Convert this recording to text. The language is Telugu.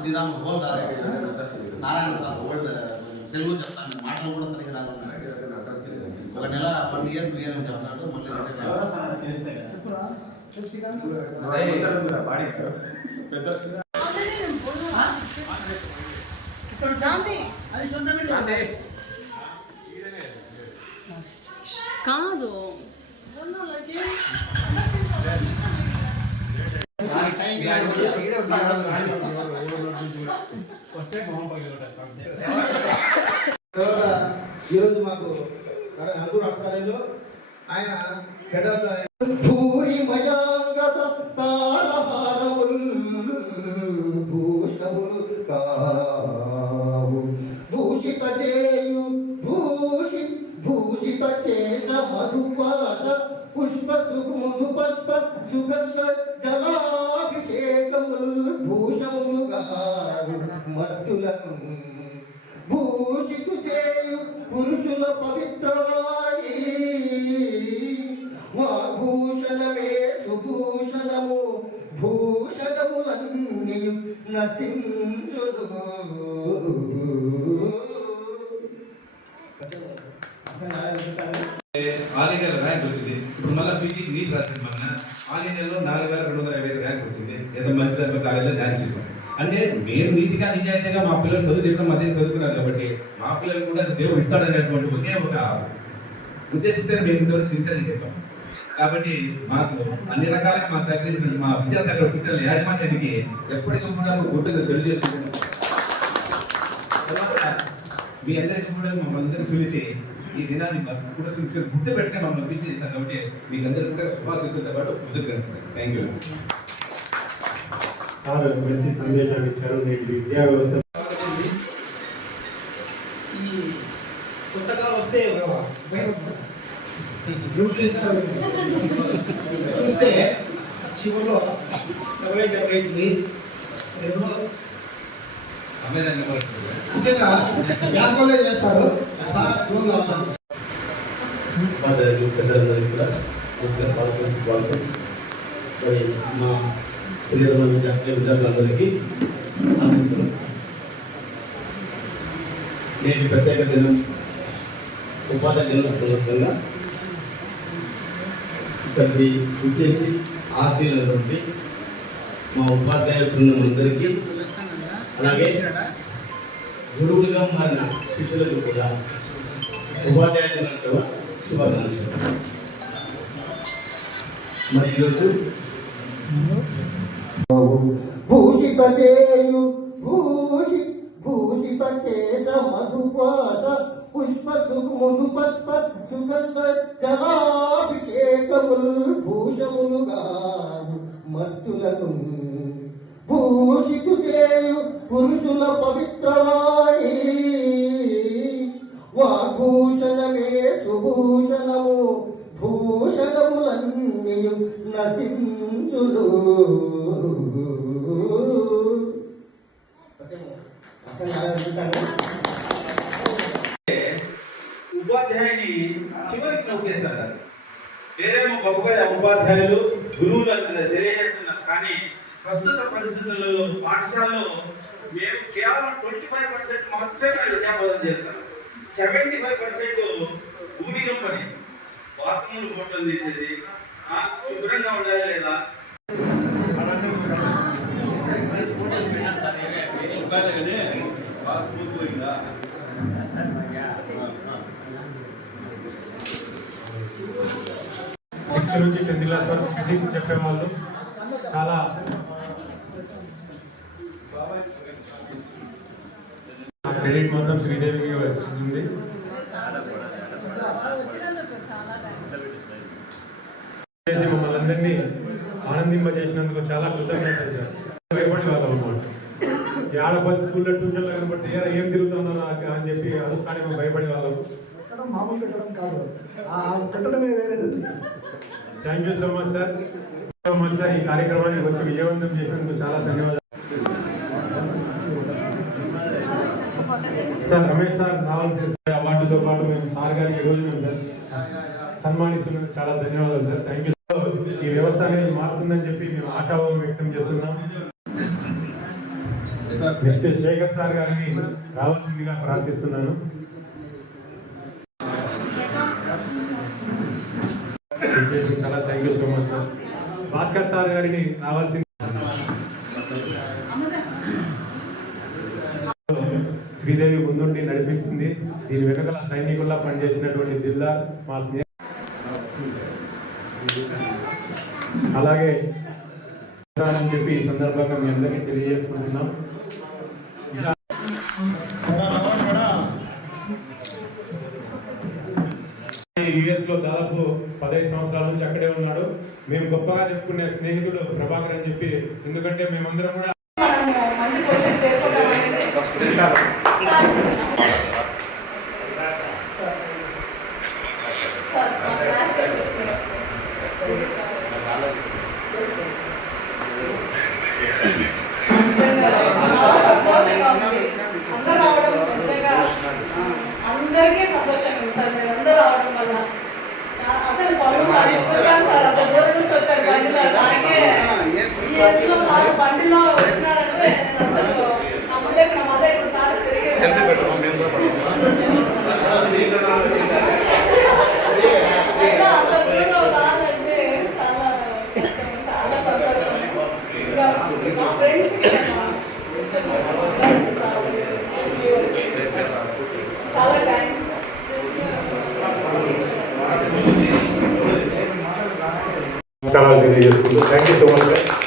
Sriram old Narayana sir old Telugu చెప్తాను. మాటలు కూడా సరిగ్గా రాకుండా. ఒక నెల వన్ ఇయర్ టూ ఇయర్ చెప్తాడు. మళ్ళీ రిటైర్ కాదు ఈరోజు మాకు నలుగురు రాష్ట్రాలలో ఆయన హెడ్ ఆఫ్ భూరి మయాంగత తారహారముల్ భూషములు కావు. భూషిత చేయు భూషి భూషిత కేశ మధుపాస పుష్ప సుముదు పుష్ప సుగంధ జలాభిషేకముల్ భూషములుగా మట్టులను భూషితు చేయు పురుషుల పవిత్రవాణి. వాభూషణమే సుభూషణము భూషణములన్నీ నశించుదు నీతిగా నిజాయితీగా మా పిల్లలు చదువు చెప్పిన మధ్య చదువుకున్నారు కాబట్టి మా పిల్లలు కూడా దేవుడు ఇస్తాడనేటువంటి ఒకే ఒక ఉద్దేశిస్తే మేము ఇంతవరకు చింతని చెప్పాం. కాబట్టి మాకు అన్ని రకాలుగా మా సహకరించిన మా విద్యాసాగర్ పిల్లల యాజమాన్యానికి ఎప్పటికీ కూడా గుర్తుగా తెలియజేసుకుంటున్నాం. మీ అందరికీ కూడా మమ్మల్ని పిలిచి ఈ దినాన్ని కూడా గుర్తు పెట్టుకుని మమ్మల్ని పిలిచి చేశాను కాబట్టి మీకు అందరికీ కూడా శుభాశీస్సులతో పాటు కృతజ్ఞతలు. థ్యాంక్ యూ సార్ మంచి సందేశాన్ని ఇచ్చారు. నేటి విద్యా వ్యవస్థ ఈ కొత్తగా వస్తే. చూస్తే చివరిలో డెబ్బై డెబ్బై ఎనిమిది రెండు ముఖ్యంగా బ్యాంకులే చేస్తారు? సార్ రూమ్లో ఉన్నారు. ఉపాధ్యాయులు పెద్దలందరికీ కూడా. ముఖ్య స్వాగతం స్వాగతం మరి మా ప్రియతమ విద్యార్థి విద్యార్థులందరికీ ఆశిస్తున్నాం నేటి ప్రత్యేక దినం ఉపాధి దినం సందర్భంగా ఇక్కడికి వచ్చేసి ఆశీర్వదించి మా ఉపాధ్యాయ బృందం అందరికీ అలాగే గురువులుగా మారిన శిష్యులకు కూడా ఉపాధ్యాయ దినోత్సవ శుభాకాంక్షలు. మరి ఈరోజు భూషిపచేయు భూషి భూషిత కేశ మధుపాస పుష్ప సుఖములు పుష్ప సుగంధ జలాభిషేకములు భూషములుగా మత్తులను. భూషితు చేయు పురుషుల పవిత్రవాణి. వాభూషణమే సుభూషణము భూషణములన్నీ నశించుడు ఉపాధ్యాయుని చివరికి నవ్వుకేస్తారు వేరేమో గొప్పగా ఉపాధ్యాయులు గురువులు అంత తెలియజేస్తున్నారు. కానీ ప్రస్తుత పరిస్థితులలో పాఠశాలలో మేము కేవలం ట్వంటీ ఫైవ్ పర్సెంట్ మాత్రమే విద్యాబోధన చేస్తాం. సెవెంటీ ఫైవ్ పర్సెంట్ ఊడిగం పని. బాత్రూమ్లు ఫోటోలు తీసేది శుభ్రంగా ఉండాలి లేదా సిక్స్త్ నుంచి టెన్త్ క్లాస్ వరకు ఫిజిక్స్ చెప్పే వాళ్ళు చాలా ఆ క్రెడిట్ మొత్తం శ్రీదేవికి వచ్చింది. మమ్మల్ని అందరినీ ఆనందింపజేసినందుకు చాలా కృతజ్ఞతలు సార్. ఈ ఆడపల్లి స్కూల్లో ట్యూషన్లో కనబడితే "ఏరా, ఏం తిరుగుతున్నారా అని చెప్పి అరుస్తానికి భయపడే వాళ్ళం కట్టడం మామూలు కట్టడం కాదు. ఆ కట్టడమే వేరేది thank you so much sir so much sir ఈ కార్యక్రమాన్ని వచ్చి విజయవంతం చేసినందుకు చాలా ధన్యవాదాలు. సార్ రమేష్ సార్ రావాల్సిన అవార్డుతో పాటు మేము సార్ గారికి ఈ రోజు మేము సన్మానిస్తున్నందుకు చాలా ధన్యవాదాలు సార్ థ్యాంక్ యూ ఈ వ్యవస్థ అనేది మారుతుందని చెప్పి మేము ఆశాభావం వ్యక్తం చేస్తున్నాం. నెక్స్ట్ శేఖర్ సార్ గారిని రావాల్సిందిగా ప్రార్థిస్తున్నాను. చాలా thank you so much sir Bhaskar sir గారిని రావాల్సింది శ్రీదేవి ముందుండి నడిపించింది దీని వెనుకల సైనికుల్లా పనిచేసినటువంటి దిల్దార్ మా స్నేహ అలాగే అని చెప్పి ఈ సందర్భంగా మీ అందరికీ తెలియజేసుకుంటున్నాం. ఇలా యుఎస్లో దాదాపు పదహైదు సంవత్సరాల నుంచి అక్కడే ఉన్నాడు. మేము గొప్పగా చెప్పుకునే స్నేహితుడు ప్రభాకర్ అని చెప్పి ఎందుకంటే మేమందరం కూడా బండిలో వచ్చినారంటే నమస్కారాలు తెలియజేసుకుంటూ thank you so much sir